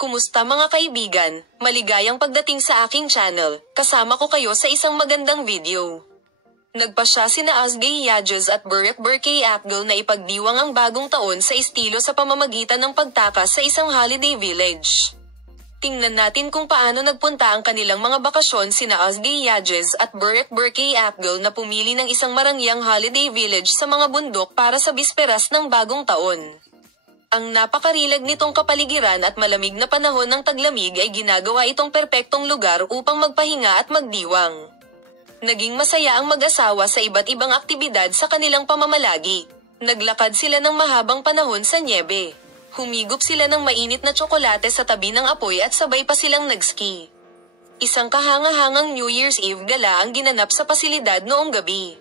Kumusta mga kaibigan? Maligayang pagdating sa aking channel. Kasama ko kayo sa isang magandang video. Nagpasya sina Ozgie Yajez at Burak Berkay Akgul na ipagdiwang ang bagong taon sa estilo sa pamamagitan ng pagtakas sa isang holiday village. Tingnan natin kung paano nagpunta ang kanilang mga bakasyon sina Ozgie Yajez at Burak Berkay Akgul na pumili ng isang marangyang holiday village sa mga bundok para sa bisperas ng bagong taon. Ang napakarilag nitong kapaligiran at malamig na panahon ng taglamig ay ginagawa itong perpektong lugar upang magpahinga at magdiwang. Naging masaya ang mag-asawa sa iba't ibang aktibidad sa kanilang pamamalagi. Naglakad sila ng mahabang panahon sa nyebe. Humigop sila ng mainit na tsokolate sa tabi ng apoy at sabay pa silang nag-ski. Isang kahanga-hangang New Year's Eve gala ang ginanap sa pasilidad noong gabi.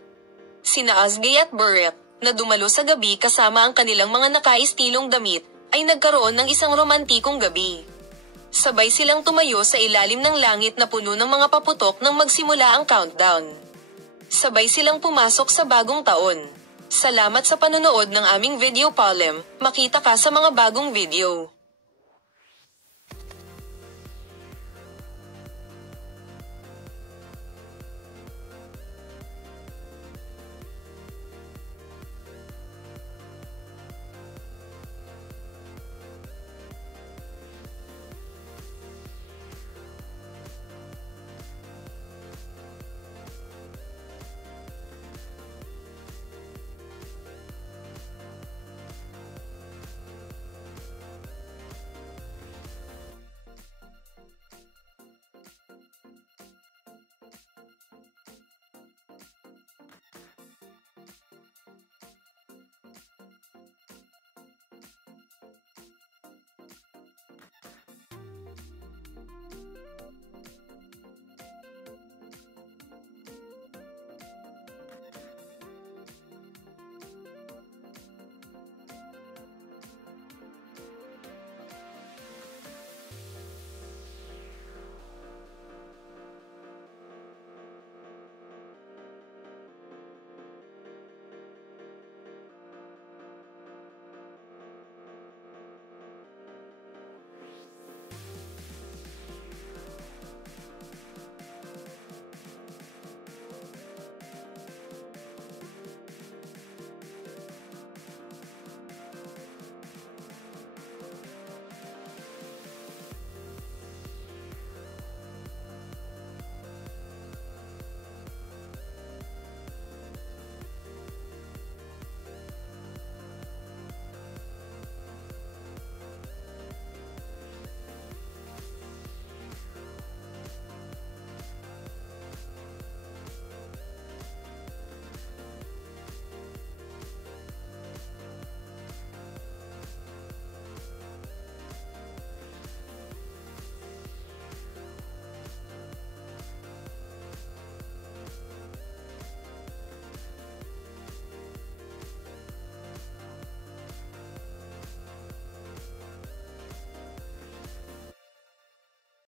Sina Ozgie at Burak, na dumalo sa gabi kasama ang kanilang mga nakaistilong damit, ay nagkaroon ng isang romantikong gabi. Sabay silang tumayo sa ilalim ng langit na puno ng mga paputok nang magsimula ang countdown. Sabay silang pumasok sa bagong taon. Salamat sa panonood ng aming video Palem, makita ka sa mga bagong video.